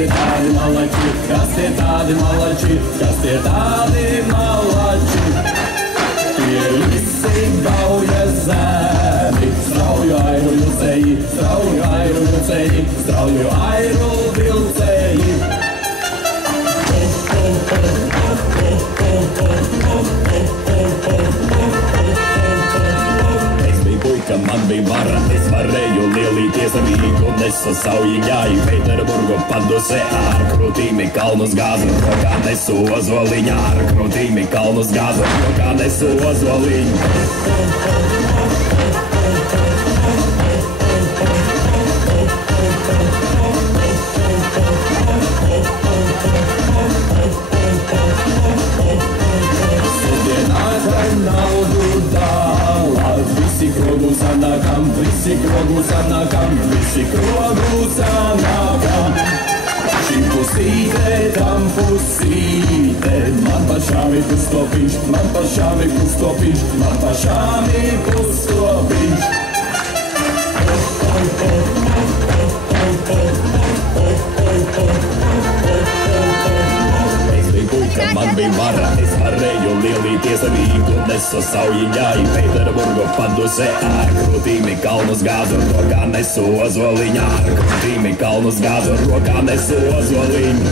tie tādi malači, kas tie tādi malači, kas tie tādi malači. Tie visi gauja zēni, strauju airu vilcēji, strauju airu vilcēji, strauju airu vilcēji. Puika, man bija vara, es varēju lielīties ar Rīgu, nesu Saujņāju, Pēterburgu padusē, ar krūtīm kalnus gāzu, rokā nesu ozoliņā, ar krūtīm kalnus gāzu, rokā nesu ozoliņu. Visi krogu sanākam, visi krogu sanākam. Šī pusīte, tam pusīte, man pašām ir pustopiņš, man pašām ir pustopiņš, man pašām ir pustopiņš. Puika, man bija vara, es varēju lielīties ar Rīgu, nesu Saujņāju, Pēterburgu padusē, ar krūtīm kalnus gāzu, rokā nesu ozoliņā, ar krūtīm kalnus gāzu, rokā nesu ozoliņu.